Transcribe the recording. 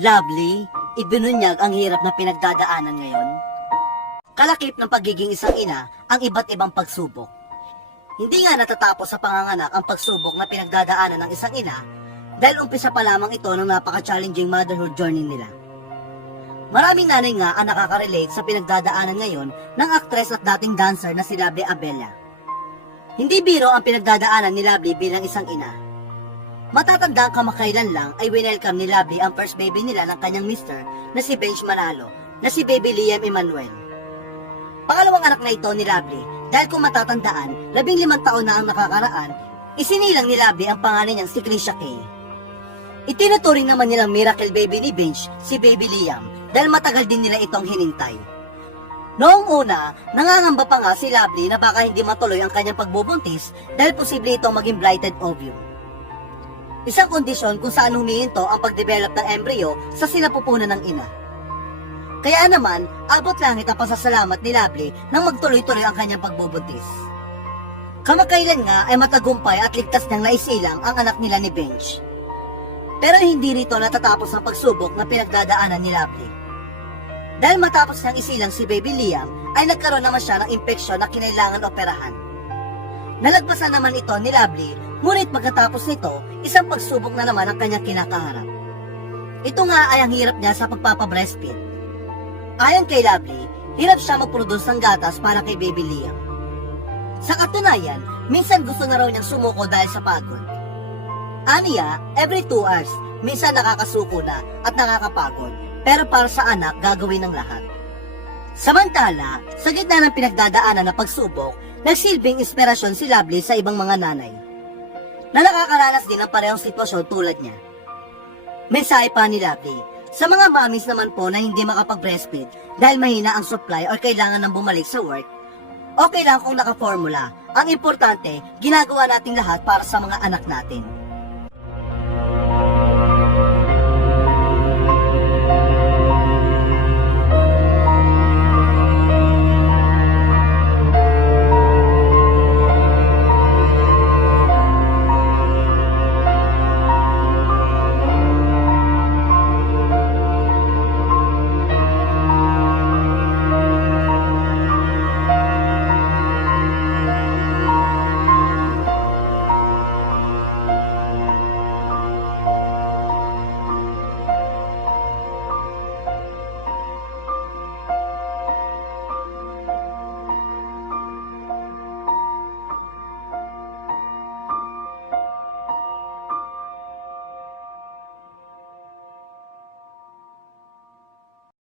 Lovely, ibinunyag ang hirap na pinagdadaanan ngayon. Kalakip ng pagiging isang ina ang iba't ibang pagsubok. Hindi nga natatapos sa panganganak ang pagsubok na pinagdadaanan ng isang ina dahil umpisa pa lamang ito ng napaka-challenging motherhood journey nila. Maraming nanay nga ang nakaka-relate sa pinagdadaanan ngayon ng aktres at dating dancer na si Lovely Abella. Hindi biro ang pinagdadaanan ni Lovely bilang isang ina. Matatandang kamakailan lang ay winelcome ni Lovely ang first baby nila ng kanyang mister na si Benj Manalo, na si Baby Liam Emmanuel. Pangalawang anak na ito ni Lovely dahil kung matatandaan, 15 taon na ang nakakaraan, isinilang ni Lovely ang pangalan niyang si Krisha Kay. Itinuturing naman nilang miracle baby ni Benj si Baby Liam dahil matagal din nila itong hinintay. Noong una, nangangamba pa nga si Lovely na baka hindi matuloy ang kanyang pagbubuntis dahil posible itong maging blighted ovum. Isang kondisyon kung saan humihinto ang pagdevelop ng embryo sa sinapupunan ng ina. Kaya naman, abot langit ang pasasalamat ni Lovely nang magtuloy-tuloy ang kanyang pagbubuntis. Kamakailan nga ay matagumpay at ligtas niyang naisilang ang anak nila ni Benj. Pero hindi rito natatapos ang pagsubok na pinagdadaanan ni Lovely. Dahil matapos niyang isilang si Baby Liam, ay nagkaroon naman siya ng impeksyon na kinailangan operahan. Nalagpasan naman ito ni Lovely, ngunit pagkatapos nito, isang pagsubok na naman ang kanyang kinakaharap. Ito nga ay ang hirap niya sa pagpapabreastfeed. Ayon kay Lovely, hirap siya mag-produce ng gatas para kay Baby Liam. Sa katunayan, minsan gusto na raw niyang sumuko dahil sa pagod. Aniya, every 2 hours, minsan nakakasuko na at nakakapagod, pero para sa anak, gagawin ng lahat. Samantala, sa gitna ng pinagdadaanan na pagsubok, nagsilbing inspirasyon si Lovely sa ibang mga nanay na nakakaranas din ng parehong sitwasyon tulad niya. Mensahe pa ni Lovely, sa mga mommies naman po na hindi makapag-breastfeed dahil mahina ang supply o kailangan nang bumalik sa work, okay lang kung naka-formula. Ang importante, ginagawa nating lahat para sa mga anak natin.